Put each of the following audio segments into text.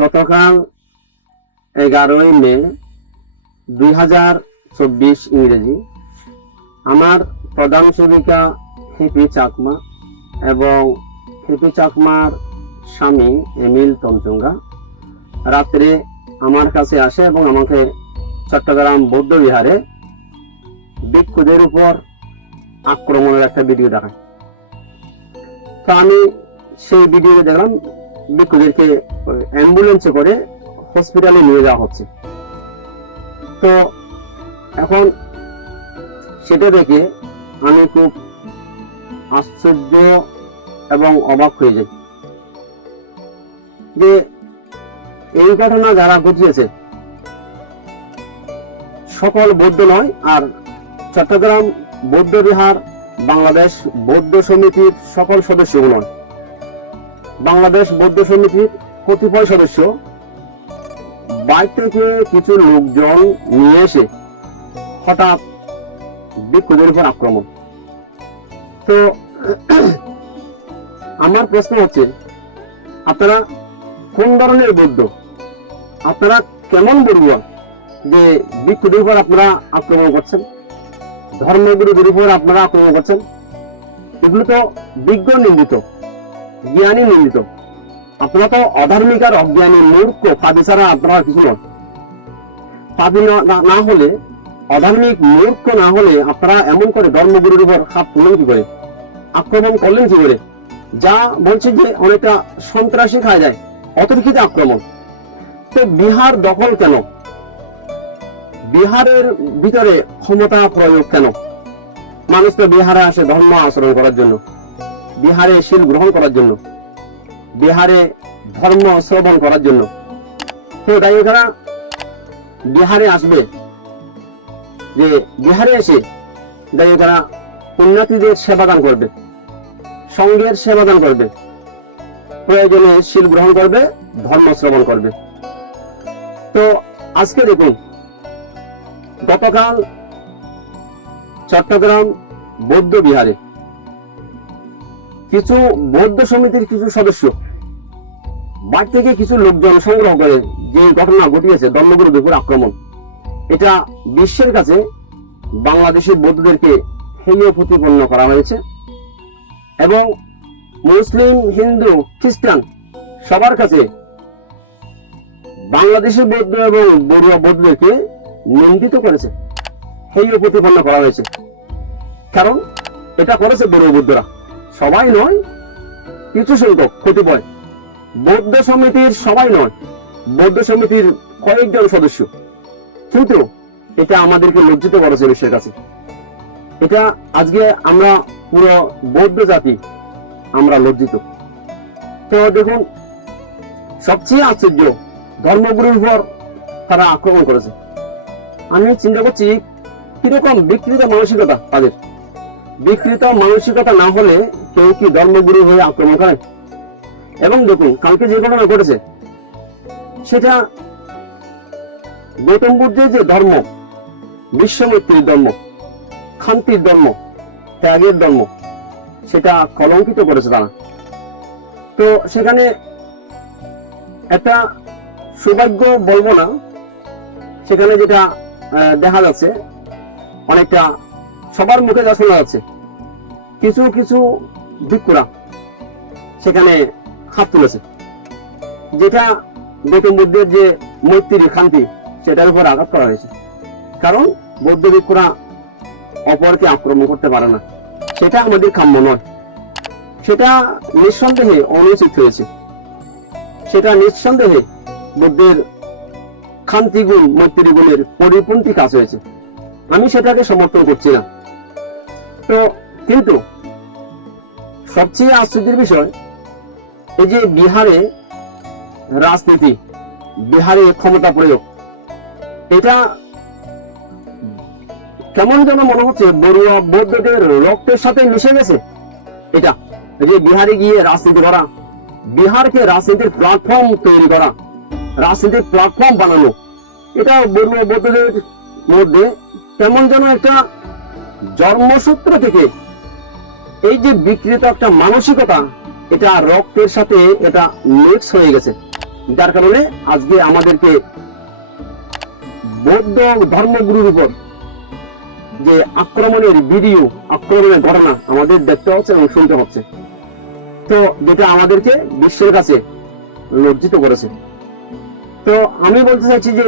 গতকাল 11ই মে 2024 ইংরেজি আমার প্রধান সেবিকা হিপি চাকমা এবং হিপি চাকমার স্বামী এমিল তঞ্চঙ্গা রাত্রে আমার কাছে আসে এবং আমাকে চট্টগ্রাম বৌদ্ধ বিহারে ভিক্ষুদের উপর আক্রমণের একটা ভিডিও দেখায়। তো আমি সেই ভিডিও দেখলাম ভিক্ষুদেরকে অ্যাম্বুলেন্সে করে হসপিটালে নিয়ে যাওয়া হচ্ছে। তো এখন সেটা দেখে আমি খুব আশ্চর্য এবং অবাক হয়ে যাই যে এই ঘটনা যারা ঘটিয়েছে সকল বৌদ্ধ নয়, আর চট্টগ্রাম বৌদ্ধ বিহার বাংলাদেশ বৌদ্ধ সমিতির সকল সদস্য নয়, বাংলাদেশ বৌদ্ধ সমিতির কতিপয় সদস্য বাইরে থেকে কিছু লোকজন নিয়ে এসে হঠাৎ ভিক্ষুদের উপর আক্রমণ। তো আমার প্রশ্ন হচ্ছে, আপনারা কোন ধরনের বৌদ্ধ? আপনারা কেমন বড়ুয়া যে ভিক্ষুদের উপর আপনারা আক্রমণ করছেন, ধর্মগুরুদের উপর আপনারা আক্রমণ করছেন? এগুলো তো বিজ্ঞ নিন্দিত, জ্ঞানী নিন্দিত। আপনারা তো অধার্মিক আর অজ্ঞানী মূর্খ পাপী ছাড়া আপনারা কিছু নয়। পাপী না হলে, অধার্মিক মূর্খ না হলে আপনারা এমন করে ধর্মগুরুর উপর হাত তুলেন কি করে, আক্রমণ করলেন কি করে? যা বলছে যে অনেকটা সন্ত্রাসী খাওয়া যায়, অতর্কিত আক্রমণ। তো বিহার দখল কেন? বিহারের ভিতরে ক্ষমতা প্রয়োগ কেন? মানুষ তো বিহারে আসে ধর্ম আচরণ করার জন্য, বিহারে শীল গ্রহণ করার জন্য, বিহারে ধর্ম শ্রবণ করার জন্য। তো তাই এখানে বিহারে আসবে, যে বিহারে এসে তাই এখানে পুণ্যার্থীদের সেবাদান করবে, সঙ্গের সেবাদান করবে, প্রয়োজনে শীল গ্রহণ করবে, ধর্ম শ্রবণ করবে। তো আজকে দেখুন, গতকাল চট্টগ্রাম বৌদ্ধ বিহারে কিছু বৌদ্ধ সমিতির কিছু সদস্য বাইরে থেকে কিছু লোকজন সংগ্রহ করে যে ঘটনা ঘটিয়েছে ধর্মগুরুদের উপর আক্রমণ, এটা বিশ্বের কাছে বাংলাদেশের বৌদ্ধদেরকে হেয় প্রতিপন্ন করা হয়েছে এবং মুসলিম, হিন্দু, খ্রিস্টান সবার কাছে বাংলাদেশের বৌদ্ধ এবং বড়ুয়া বৌদ্ধদেরকে নিন্দিত করেছে, হেয় প্রতিপন্ন করা হয়েছে। কারণ এটা করেছে বড়ুয়া বৌদ্ধরা, সবাই নয়, কিছু সংখ্যক কতিপয়। বৌদ্ধ সমিতির সবাই নয়, বৌদ্ধ সমিতির কয়েকজন সদস্য। কিন্তু এটা আমাদেরকে লজ্জিত করেছে বিশ্বের কাছে। এটা আজকে আমরা পুরো বৌদ্ধ জাতি আমরা লজ্জিত। তো দেখুন, সবচেয়ে আশ্চর্য, ধর্মগুরুর উপর তারা আক্রমণ করেছে। আমি চিন্তা করছি কিরকম বিকৃত মানসিকতা তাদের। বিকৃত মানসিকতা না হলে কেউ কি ধর্মগুরু হয়ে আক্রমণ করে? এবং দেখুন, কালকে যে ঘটনা ঘটেছে সেটা গৌতম বুদ্ধের যে ধর্ম, বিশ্বমৈত্রীর ধর্ম, শান্তির ধর্ম, ত্যাগের ধর্ম, সেটা কলঙ্কিত করেছে তারা। তো সেখানে একটা সৌভাগ্য বলবো না, সেখানে যেটা দেখা যাচ্ছে, অনেকটা সবার মুখে যা শোনা যাচ্ছে, কিছু কিছু ভিক্ষুরা সেখানে হাত তুলেছে, যেটা গৌতম বুদ্ধের যে মৈত্রী শান্তি সেটার উপর আঘাত করা হয়েছে। কারণ বৌদ্ধ ভিক্ষুরা অপরকে আক্রমণ করতে পারে না, সেটা আমাদের কাম্য নয়, সেটা নিঃসন্দেহে অনুচিত হয়েছে, সেটা নিঃসন্দেহে বুদ্ধের শান্তি গুণ, মৈত্রী গুণের পরিপন্থী কাজ হয়েছে। আমি সেটাকে সমর্থন করছি না। তো কিন্তু সবচেয়ে আশ্চর্যের বিষয়, এই যে বিহারে রাজনীতি, বিহারে ক্ষমতা প্রয়োগ, এটা কেমন যেন মনে হচ্ছে বড়ুয়া বৌদ্ধদের রক্তের সাথে মিশে গেছে। এটা যে বিহারে গিয়ে রাজনীতি করা, বিহারকে রাজনীতির প্ল্যাটফর্ম তৈরি করা, রাজনীতির প্ল্যাটফর্ম বানানো, এটা বড়ুয়া বৌদ্ধদের মধ্যে কেমন যেন একটা জন্মসূত্র থেকে এই যে বিকৃত একটা মানসিকতা, এটা রক্তের সাথে এটা মিক্স হয়ে গেছে। যার কারণে আজকে আমাদেরকে বৌদ্ধ ধর্মগুরুর উপর যে আক্রমণের ভিডিও, আক্রমণের ঘটনা আমাদের দেখতে হচ্ছে এবং শুনতে হচ্ছে, তো যেটা আমাদেরকে বিশ্বের কাছে লজ্জিত করেছে। তো আমি বলতে চাইছি যে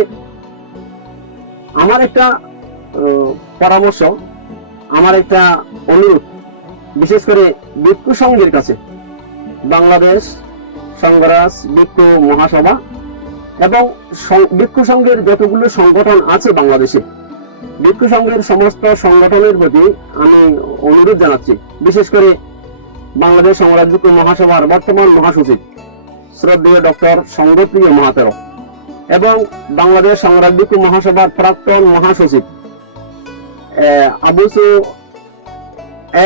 আমার একটা পরামর্শ, আমার একটা অনুরোধ, বিশেষ করে ভিক্ষু সংঘের কাছে, বাংলাদেশ সংঘরাজ ভিক্ষু মহাসভা এবং ভিক্ষু সংঘের যতগুলো সংগঠন আছে বাংলাদেশে, ভিক্ষু সংঘের সমস্ত সংগঠনের প্রতি আমি অনুরোধ জানাচ্ছি। বিশেষ করে বাংলাদেশ সংঘরাজ ভিক্ষু মহাসভার বর্তমান মহাসচিব শ্রদ্ধেয় ডক্টর সংঘপ্রিয় মহাতেরো এবং বাংলাদেশ সংঘরাজ ভিক্ষু মহাসভার প্রাক্তন মহাসচিব আবুসু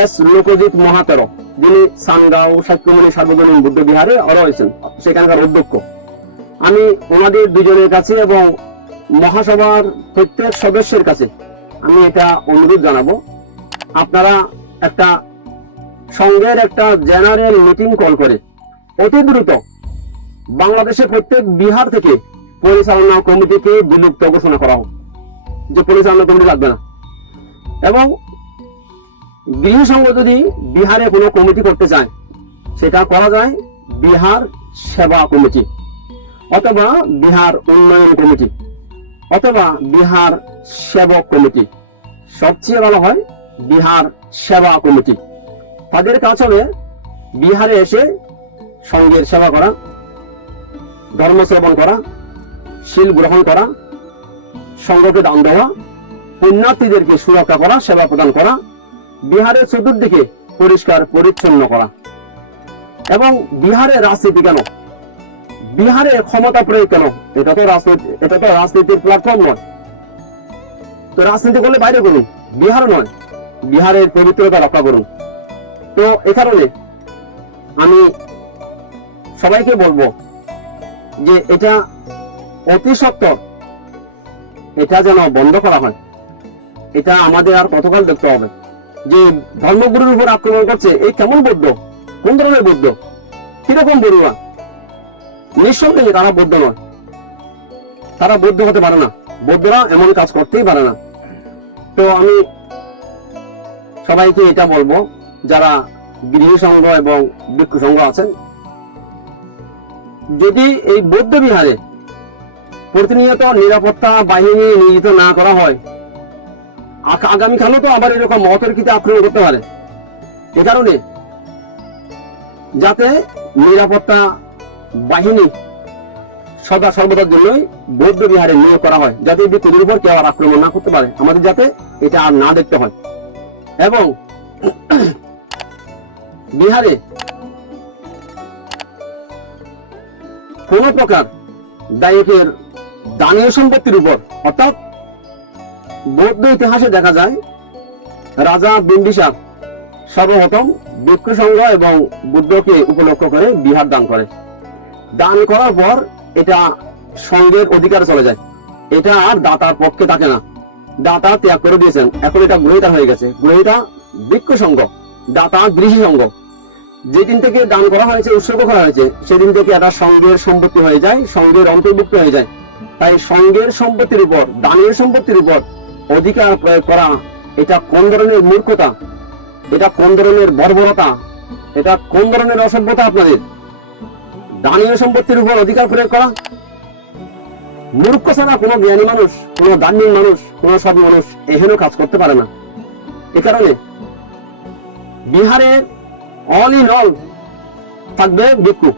এস লোকজিৎ মহাতেরো, যিনি সানগাঁও সাক্ষ্যমণি সার্বজনীন বুদ্ধ বিহারে রয়েছেন, সেখানকার অধ্যক্ষ। আমি ওনাদের দুজনের কাছে এবং মহাসভার প্রত্যেক সদস্যের কাছে আমি এটা অনুরোধ জানাবো, আপনারা একটা সংঘের একটা জেনারেল মিটিং কল করে অতি দ্রুত বাংলাদেশের প্রত্যেক বিহার থেকে পরিচালনা কমিটিকে বিলুপ্ত ঘোষণা করা হোক, যে পরিচালনা কমিটি লাগবে না। এবং গৃহ সংঘ যদি বিহারে কোনো কমিটি করতে চায়, সেটা করা যায় বিহার সেবা কমিটি অথবা বিহার উন্নয়ন কমিটি অথবা বিহার সেবক কমিটি। সবচেয়ে ভালো হয় বিহার সেবা কমিটি। তাদের কাজ হবে বিহারে এসে সংঘের সেবা করা, ধর্ম শ্রবণ করা, শীল গ্রহণ করা, সংঘকে দান দেওয়া, পুণ্যার্থীদেরকে সুরক্ষা করা, সেবা প্রদান করা, বিহারের চতুর্দিকে পরিষ্কার পরিচ্ছন্ন করা। এবং বিহারে রাজনীতি কেন, বিহারে ক্ষমতা প্রয়োগ কেন? এটা তো রাজনীতির প্ল্যাটফর্ম নয়। তো রাজনীতি করলে বাইরে করুন, বিহার নয়, বিহারের পবিত্রতা রক্ষা করুন। তো এ কারণে আমি সবাইকে বলবো যে এটা অতি সত্বর এটা যেন বন্ধ করা হয়। এটা আমাদের আর কতকাল দেখতে হবে যে ধর্মগুরুর উপর আক্রমণ করছে। এই কেমন বৌদ্ধ, কোন ধরনের বৌদ্ধ, কিরকম বড়ুয়া? নিঃসন্দেহে তারা বৌদ্ধ নয়, তারা বৌদ্ধ হতে পারে না, বৌদ্ধরা এমন কাজ করতেই পারে না। তো আমি সবাইকে এটা বলবো, যারা গৃহ সংঘ এবং ভিক্ষু সংঘ আছেন, যদি এই বৌদ্ধ বিহারে প্রতিনিয়ত নিরাপত্তা বাহিনী নিয়োজিত না করা হয়, আগামীকালও তো আবার এরকম অতর্কিত আক্রমণ করতে পারে। এ কারণে যাতে নিরাপত্তা বাহিনী সদা সর্বদার জন্যই বৌদ্ধ বিহারে নিয়োগ করা হয়, যাতে ভিক্ষুদের উপর কেউ আর আক্রমণ না করতে পারে, আমাদের যাতে এটা আর না দেখতে হয়। এবং বিহারে কোন প্রকার দায়কের দানীয় সম্পত্তির উপর, অর্থাৎ বৌদ্ধ ইতিহাসে দেখা যায় রাজা বিম্বিসার সর্বপ্রথম ভিক্ষু সংঘ এবং বুদ্ধকে উপলক্ষ করে বিহার দান করে। দান করার পর এটা সংঘের অধিকারে চলে যায়, এটা আর দাতার পক্ষে থাকে না, দাতা ত্যাগ করে দিয়েছেন, এখন এটা গ্রহীতা হয়ে গেছে। গ্রহীতা ভিক্ষু সংঘ, দাতা গৃহী সংঘ। যেদিন থেকে দান করা হয়েছে, উৎসর্গ করা হয়েছে, সেদিন থেকে এটা সংঘের সম্পত্তি হয়ে যায়, সংঘের অন্তর্ভুক্ত হয়ে যায়। তাই সংঘের সম্পত্তির উপর, দানের সম্পত্তির উপর অধিকার প্রয়োগ করা, এটা কোন ধরনের মূর্খতা, এটা কোন ধরনের বর্বরতা, এটা কোন ধরনের অসভ্যতা আপনাদের? দানীয় সম্পত্তির উপর অধিকার প্রয়োগ করা। মূর্খ ছাড়া কোনো জ্ঞানী মানুষ, কোনো দার্মিক মানুষ, কোনো সৎ মানুষ এহেন কাজ করতে পারে না। এ কারণে বিহারের অল ইন অল থাকবে ভিক্ষু,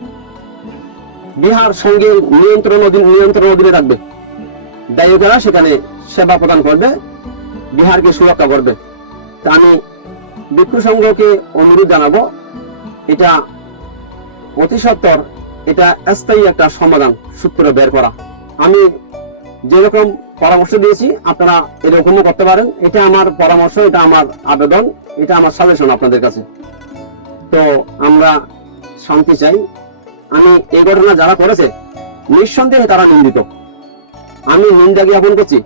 বিহার সংঘের নিয়ন্ত্রণ অধীনে থাকবে। দায়ীরা সেখানে সেবা প্রদান করবে, বিহারকে সুরক্ষা করবে। তা আমি ভিক্ষু সংঘকে অনুরোধ জানাবো, এটা অতি সত্বর এটা স্থায়ী একটা সমাধান সূত্র বের করা। আমি যেরকম পরামর্শ দিয়েছি আপনারা এরকমও করতে পারেন। এটা আমার পরামর্শ, এটা আমার আবেদন, এটা আমার সাজেশন আপনাদের কাছে। তো আমরা শান্তি চাই। আমি এই ঘটনা যারা করেছে নিঃসন্দেহে তারা নিন্দিত, আমি নিন্দা জ্ঞাপন করছি,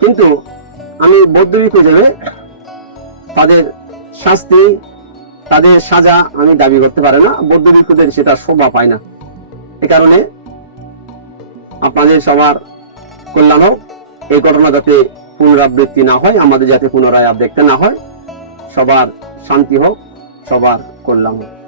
কিন্তু আমি বৌদ্ধ ভিক্ষু হিসেবে তাদের শাস্তি, তাদের সাজা আমি দাবি করতে পারি না। বৌদ্ধ ভিক্ষুদের সেটা শোভা পায় না। এ কারণে আপনাদের সবার কল্যাণ হোক। এই ঘটনা যাতে পুনরাবৃত্তি না হয়, আমাদের যাতে পুনরায় আর দেখতে না হয়। সবার শান্তি হোক, সবার কল্যাণ হোক।